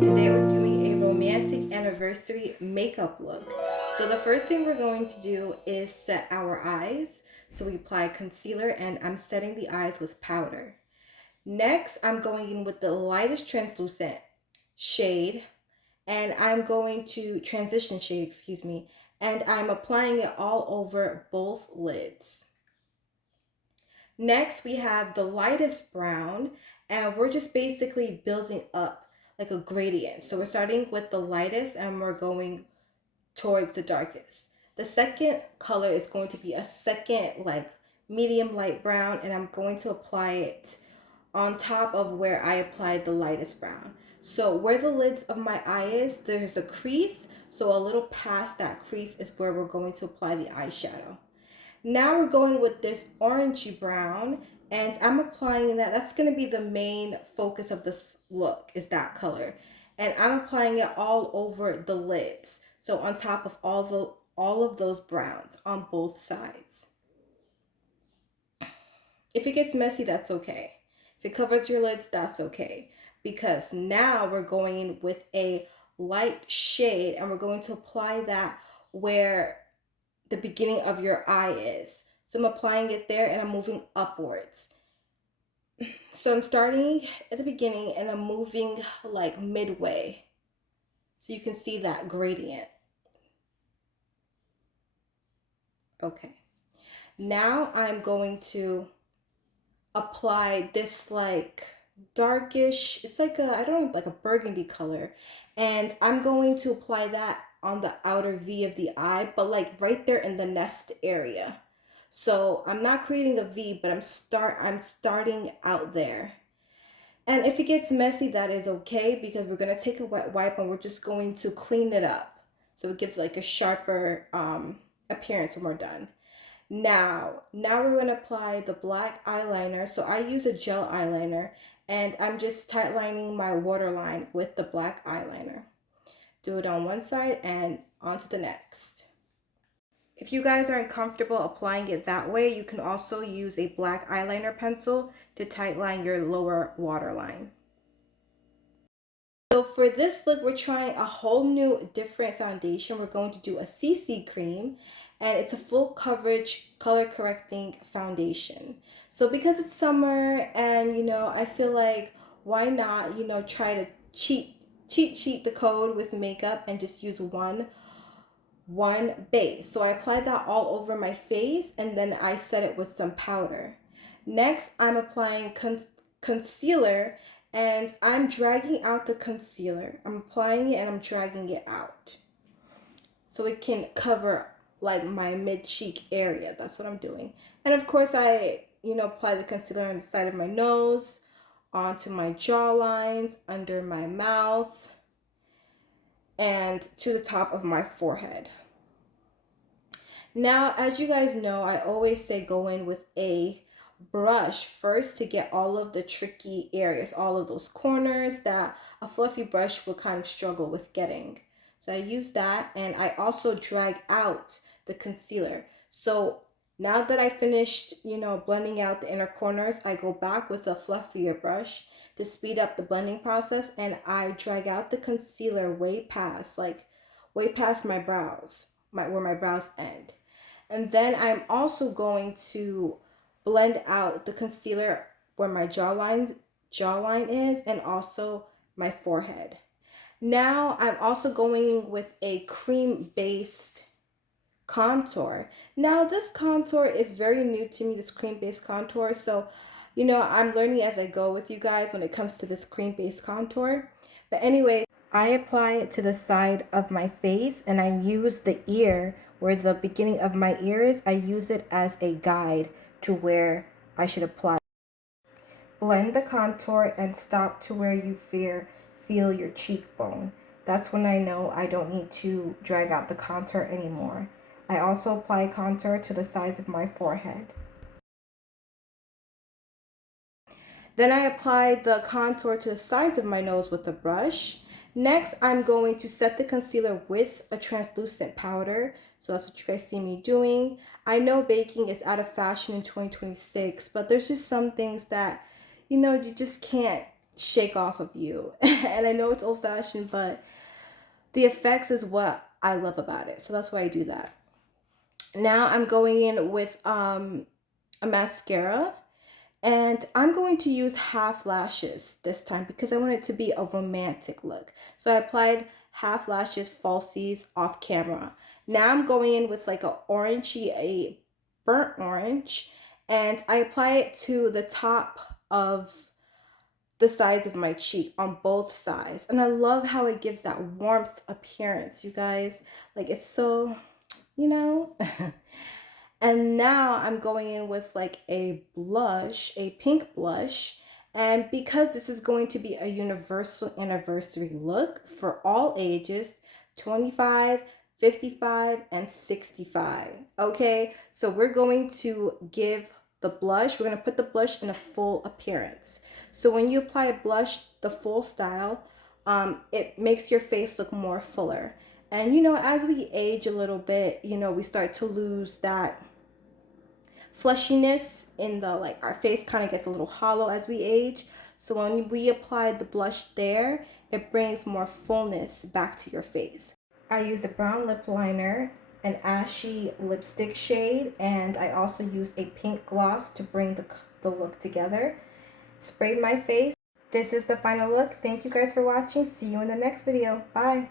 Today we're doing a romantic anniversary makeup look. So the first thing we're going to do is set our eyes. So we apply concealer and I'm setting the eyes with powder. Next, I'm going in with the lightest translucent shade and I'm going to transition shade, excuse me, and I'm applying it all over both lids. Next, we have the lightest brown, and we're just basically building up like a gradient. So we're starting with the lightest and we're going towards the darkest. The second color is going to be a second like medium light brown, and I'm going to apply it on top of where I applied the lightest brown. So where the lids of my eye is, there's a crease. So a little past that crease is where we're going to apply the eyeshadow. Now we're going with this orangey brown and I'm applying that. That's going to be the main focus of this look, is that color. And I'm applying it all over the lids. So on top of all of those browns on both sides. If it gets messy, that's okay. If it covers your lids, that's okay. Because now we're going with a light shade and we're going to apply that where the beginning of your eye is. So I'm applying it there and I'm moving upwards. So I'm starting at the beginning and I'm moving like midway. So you can see that gradient. Okay. Now I'm going to apply this like darkish, it's like a, I don't know, like a burgundy color. And I'm going to apply that on the outer V of the eye, but like right there in the nest area. So I'm not creating a V, but I'm starting out there. And if it gets messy, that is okay because we're gonna take a wet wipe and we're just going to clean it up. So it gives like a sharper appearance when we're done. Now we're gonna apply the black eyeliner. So I use a gel eyeliner and I'm just tight lining my waterline with the black eyeliner. Do it on one side and onto the next. If you guys aren't comfortable applying it that way, you can also use a black eyeliner pencil to tight line your lower waterline. So for this look, we're trying a whole new different foundation. We're going to do a CC cream and it's a full coverage color correcting foundation. So because it's summer and I feel like why not, try to cheat sheet the code with makeup and just use one base. So I applied that all over my face and then I set it with some powder. Next, I'm applying concealer and I'm dragging out the concealer. I'm applying it and I'm dragging it out. So it can cover like my mid-cheek area. That's what I'm doing. And of course I, apply the concealer on the side of my nose, onto my jawlines, under my mouth, and to the top of my forehead. Now, as you guys know, I always say go in with a brush first to get all of the tricky areas, all of those corners that a fluffy brush will kind of struggle with getting. So I use that and I also drag out the concealer. So now that I finished, blending out the inner corners, I go back with a fluffier brush to speed up the blending process and I drag out the concealer way past my brows, where my brows end. And then I'm also going to blend out the concealer where my jawline is and also my forehead. Now I'm also going with a cream-based contour. Now this contour is very new to me, this cream-based contour. So, I'm learning as I go with you guys when it comes to this cream-based contour. But anyway, I apply it to the side of my face and I use the ear where the beginning of my ear is. I use it as a guide to where I should apply. Blend the contour and stop to where you feel your cheekbone. That's when I know I don't need to drag out the contour anymore. I also apply contour to the sides of my forehead. Then I apply the contour to the sides of my nose with a brush. Next, I'm going to set the concealer with a translucent powder. So that's what you guys see me doing. I know baking is out of fashion in 2026, but there's just some things that, you just can't shake off of you. And I know it's old fashioned, but the effects is what I love about it. So that's why I do that. Now I'm going in with a mascara, and I'm going to use half lashes this time because I want it to be a romantic look. So I applied half lashes falsies off camera. Now I'm going in with like a orangey, a burnt orange, and I apply it to the top of the sides of my cheek on both sides. And I love how it gives that warmth appearance, you guys. Like it's so, you know. And now I'm going in with like a blush, a pink blush. And because this is going to be a universal anniversary look for all ages, 25, 55, and 65. Okay, so we're going to give the blush, we're going to put the blush in a full appearance. So when you apply a blush, the full style, it makes your face look more fuller. And you know, as we age a little bit, you know, we start to lose that fleshiness in the, like, our face kind of gets a little hollow as we age. So when we apply the blush there, it brings more fullness back to your face. I used a brown lip liner, an ashy lipstick shade, and I also used a pink gloss to bring the look together. Sprayed my face. This is the final look. Thank you guys for watching. See you in the next video. Bye.